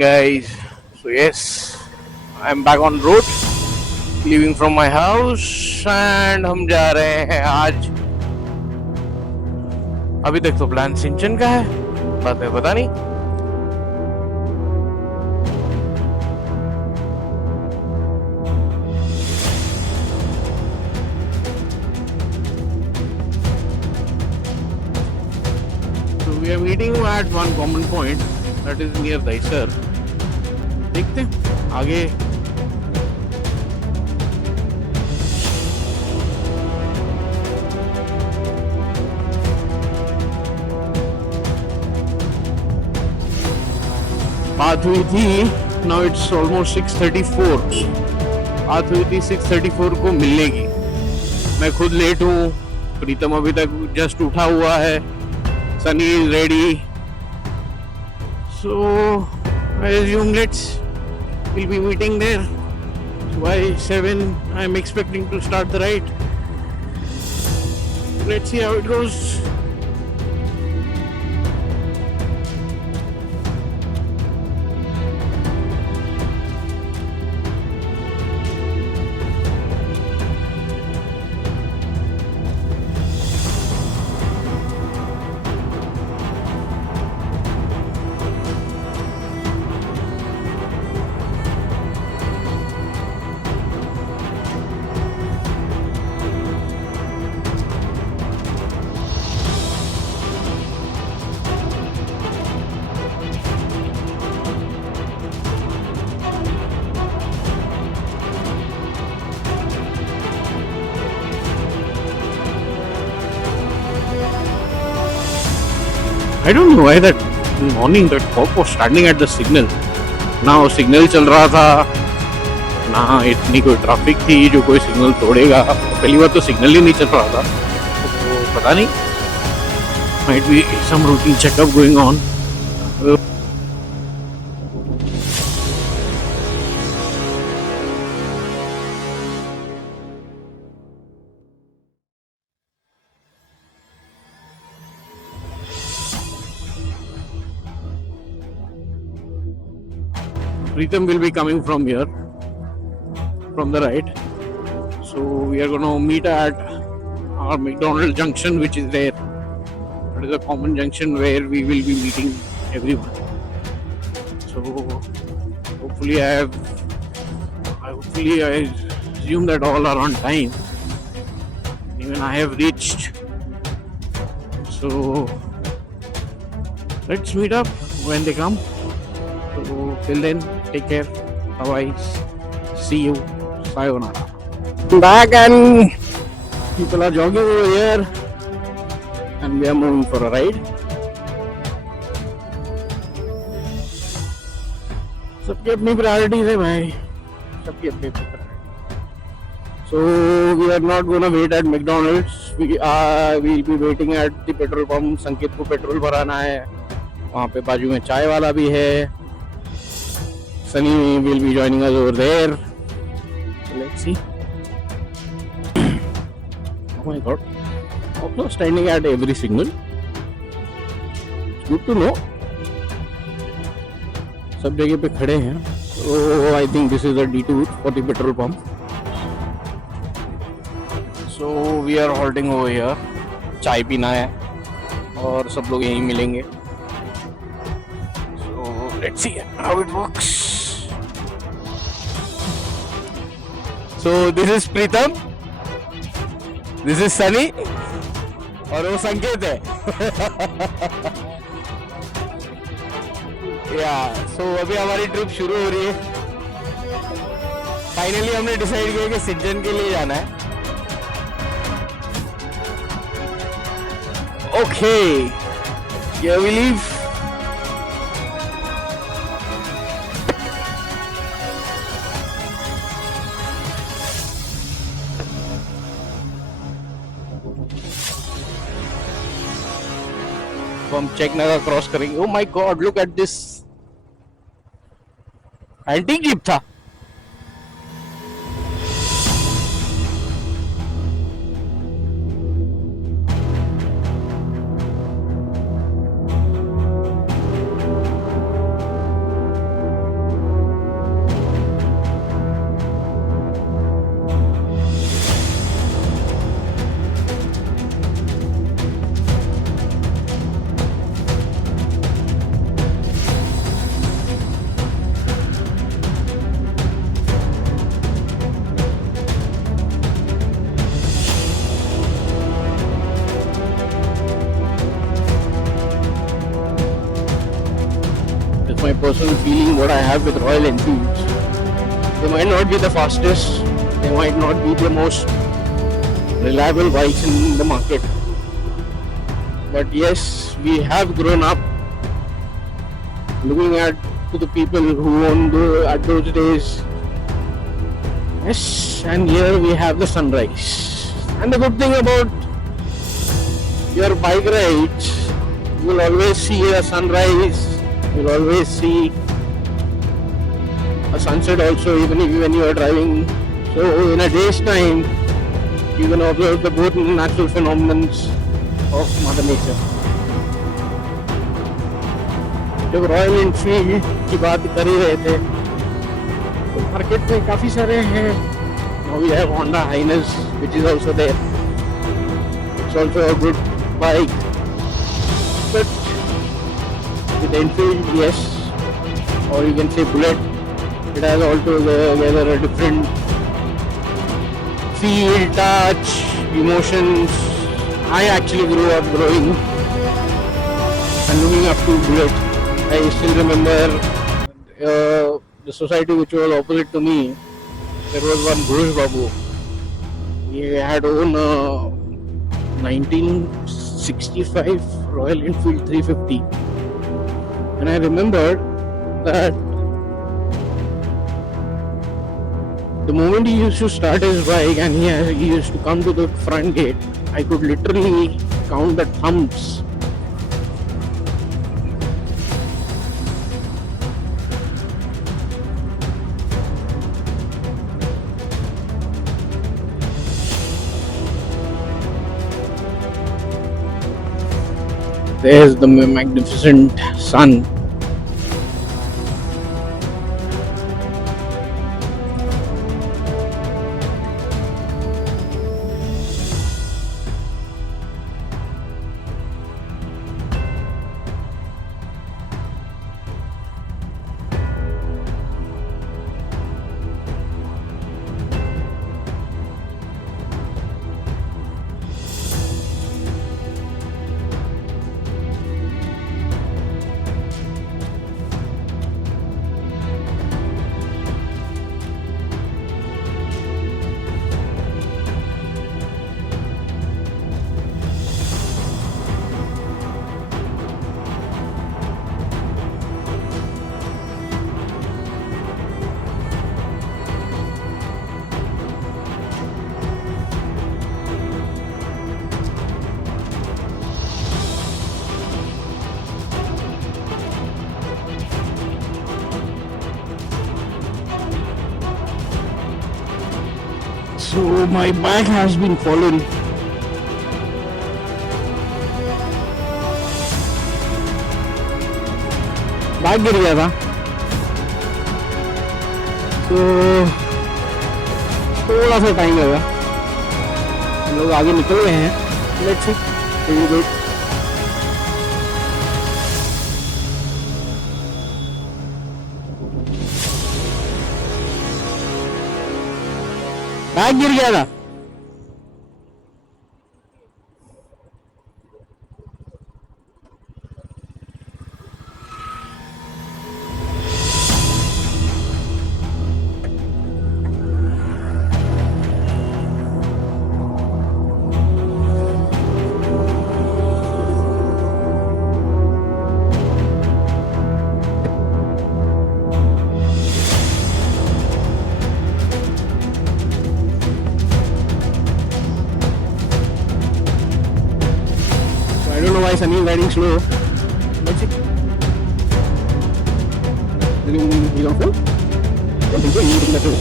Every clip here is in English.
Guys, so yes, I'm back on road, leaving from my house and हम जा रहे हैं आज। अभी तक तो प्लान सिंचन का है, बाद में पता नहीं। So we are meeting at one common point, that is near Daisar. देखते हैं आगे। बात हुई थी, नाउ इट्स ऑलमोस्ट 6:34। बात हुई थी 6:34 को मिलने की। मैं खुद लेट हूँ, प्रीतम अभी तक जस्ट उठा हुआ है, Sunny is ready. So I assume we'll be meeting there by 7. I'm expecting to start the ride. Let's see how it goes. I don't know why that morning that cop was standing at the signal. ना वो signal चल रहा था, ना इतनी कोई traffic थी जो कोई सिग्नल तोड़ेगा। पहली बार तो सिग्नल ही नहीं चल रहा था, तो पता नहीं, might be some routine checkup going on. Pritam will be coming from here, from the right. So we are going to meet at our McDonald's junction, which is there. It is a common junction where we will be meeting everyone. So hopefully I assume that all are on time. Even I have reached. So let's meet up when they come. So till then, take care. Bye. See you. Sayonara. Back and people are jogging over here, and we are moving for a ride. सबकी अपनी priorities है भाई, सबकी अपनी priorities. So we are not gonna wait at McDonald's. We'll be waiting at the petrol pump. संकेत को petrol भराना है, वहाँ पे बाजू में चाय वाला भी है. Sunny will be joining us over there. So let's see. Oh my god. Also standing at every signal. It's good to know. सब जगह पे खड़े हैं. So I think this is a detour for the petrol pump. So we are halting over here. चाय पीना है और सब लोग यहीं मिलेंगे. So let's see how it works. So this is Pritam, this is Sunny, और वो संकेत है. So अभी हमारी ट्रिप शुरू हो रही है. फाइनली हमने डिसाइड किया कि सिंचन के लिए जाना है. Okay, here we leave. हम चेक नगर क्रॉस करेंगे. Oh my God, look at this. Antique jeep था. my personal feeling, what I have with Royal Enfields. They might not be the fastest, they might not be the most reliable bikes in the market, but yes, we have grown up looking at to the people who owned at those days. Yes, and here we have the sunrise. And the good thing about your bike rides, you will always see a sunrise, you will always see a sunset also, even if when you are driving. So in a day's time, you can observe the both natural phenomena of Mother Nature. जब royal Enfield की बात कर ही रहे थे तो market में काफ़ी सारे हैं. Now we have Honda Highness, which is also there. It's also a good bike, but with Enfield, yes, or you can say Bullet, it has altogether a different feel, touch, emotions. I actually grew up growing and looking up to Bullet. I still remember the society which was opposite to me. There was one Ghosh Babu. He had owned 1965 Royal Enfield 350, and I remembered that the moment he used to start his bike and he used to come to the front gate, I could literally count the thumbs. There's the magnificent sun. So my bag has been fallen. Bag गिर गया था. तो थोड़ा सा time लगा. हम लोग आगे निकल गए हैं. Let's see. बैग गिर गया था. I don't know why Sunny is riding slow. Let's see. He's on full? Don't think so. He's looking at full.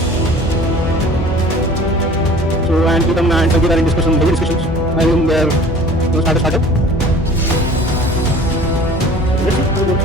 So, and Pritam and Sangeet are in discussion, heavy discussions. I think they are going to start a startup. Let's see how it goes.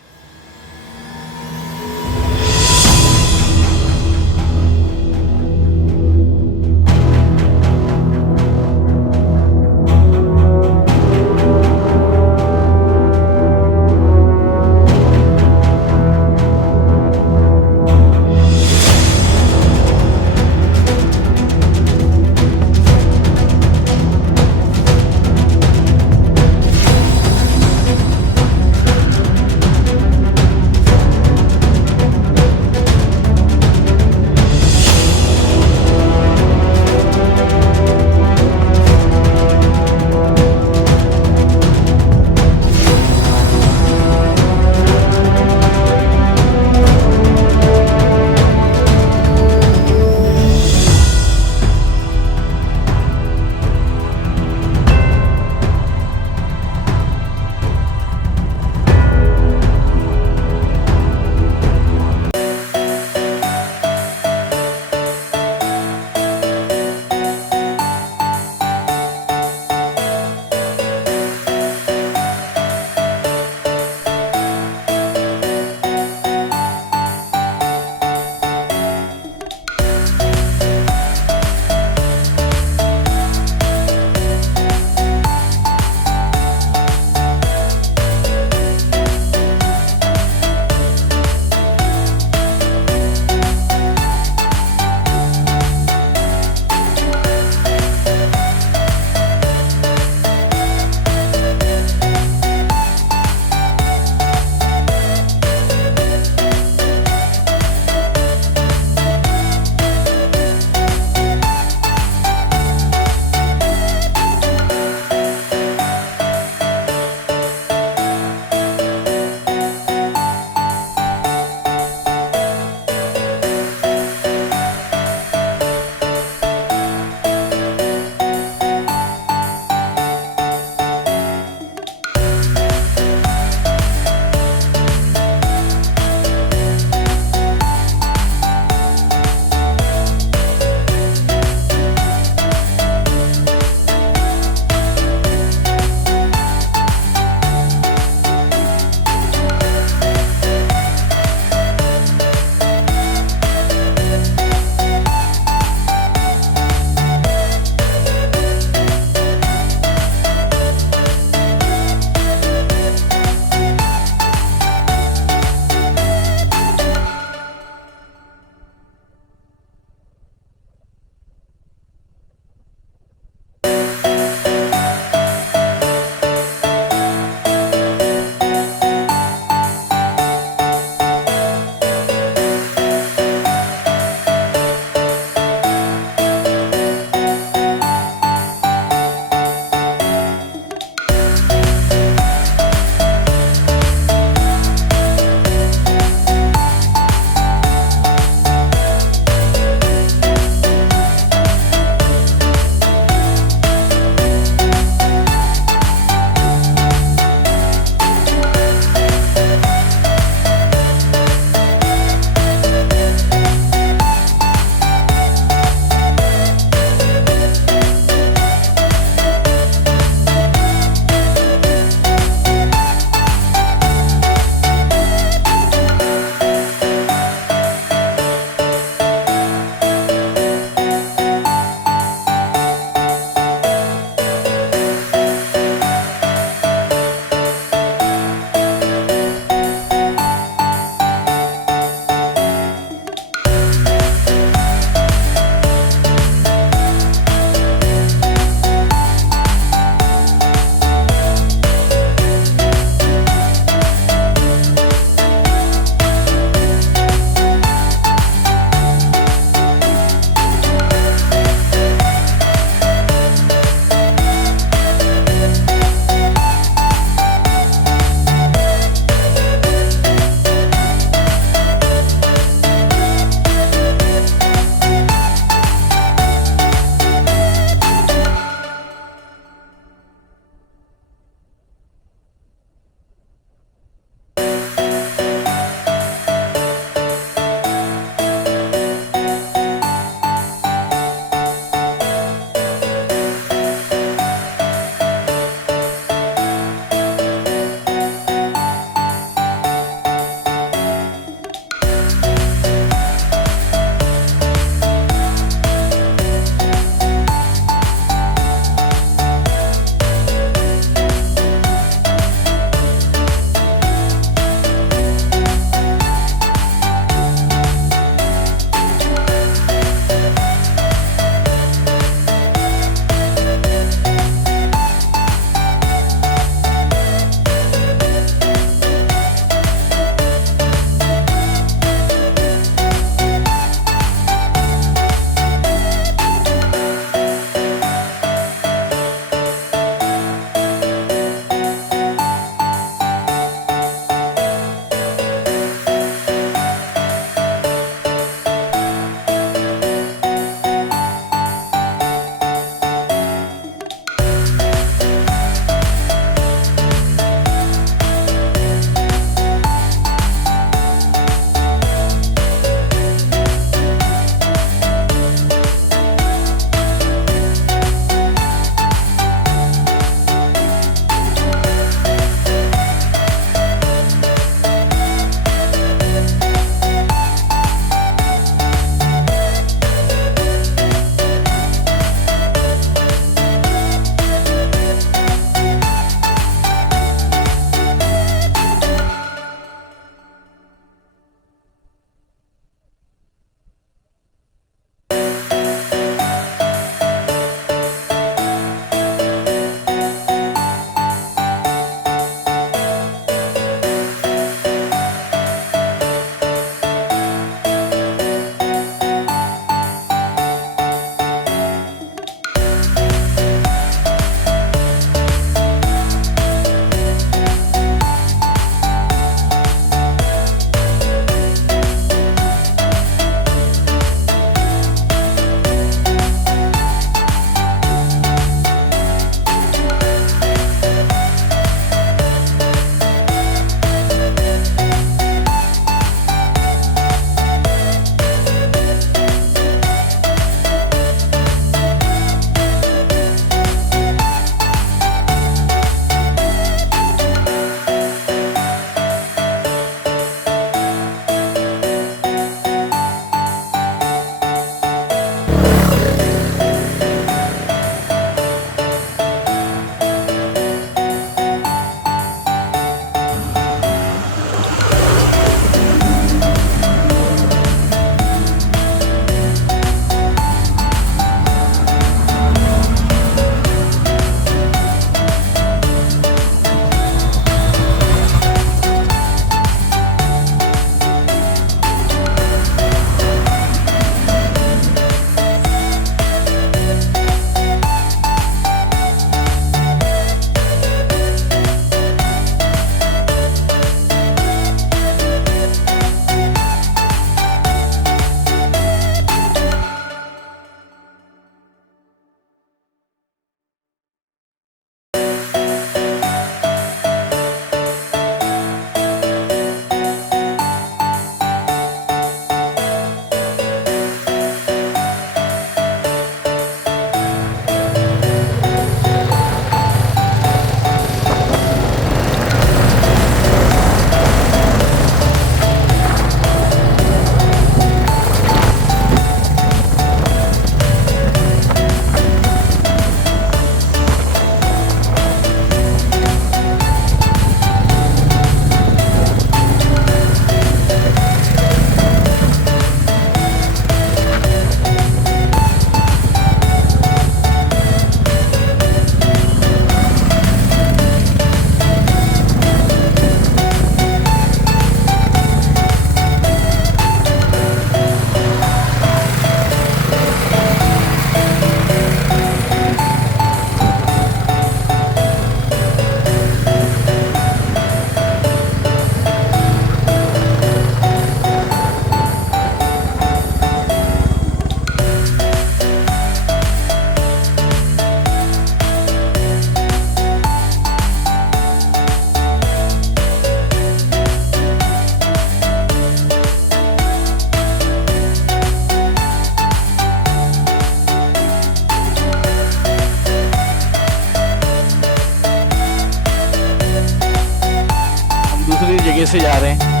से जा रहे हैं,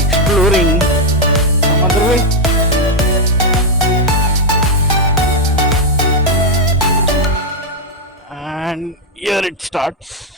exploring मतलब वे and here it starts.